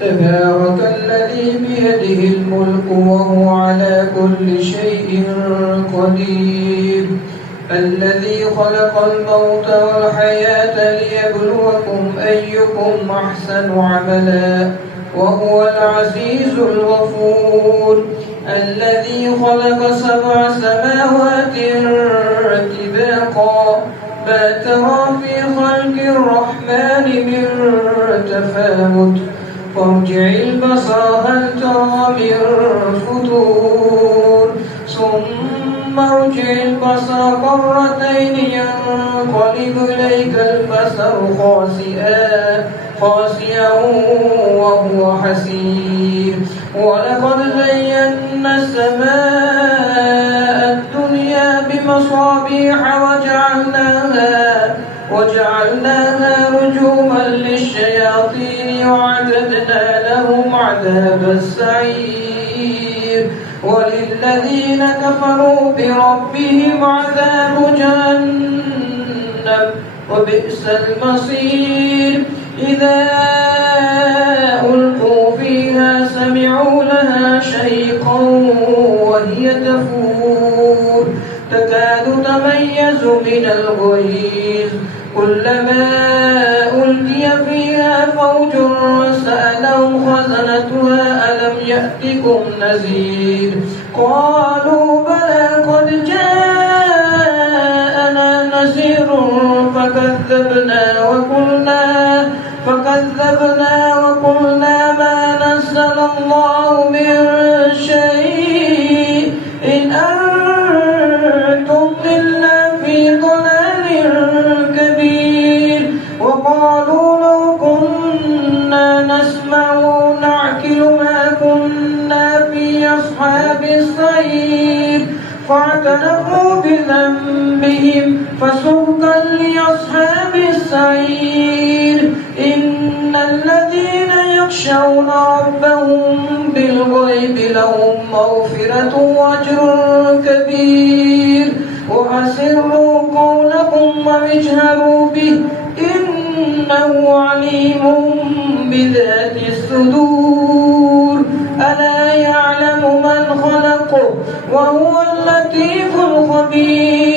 تبارك الذي بيده الملك وهو على كل شيء قدير الذي خلق الموت والحياة ليبلوكم أيكم أحسن عملا وهو العزيز الغفور الذي خلق 7 سماوات طباقا ما ترى في خلق الرحمن من تفاوت فارجع البصر هل ترى من فتور ثم ارجع البصر مرتين ينقلب إليك البصر خاسئا وهو حسير ولقد زينا السماء الدنيا بمصابيح وجعلناها رجوما للشياطين وأعتدنا لهم عذاب السعير وللذين كفروا بربهم عذاب جهنم وبئس المصير إذا ألقوا فيها سمعوا لها شهيقا وهي تفور تكاد تميز من الغيظ كلما ألقي فيها فوج سألهم خزنتها ألم يأتكم نذير قالوا بلى قد جاءنا نذير فكذبنا وقلنا ما نزل الله من شيء إن أنتم إلا في ضلال كبير وقالوا لو كنا نسمع ونعقل ما كنا في أصحاب السعير فاعترفوا بذنبهم فسحقا لأصحاب السعير إن الذين يخشون ربهم بالغيب لهم مغفرة وأجر كبير وأسروا قولكم واجهروا به إنه عليم بذات الصدور ألا يعلم من خلق وهو اللطيف الخبير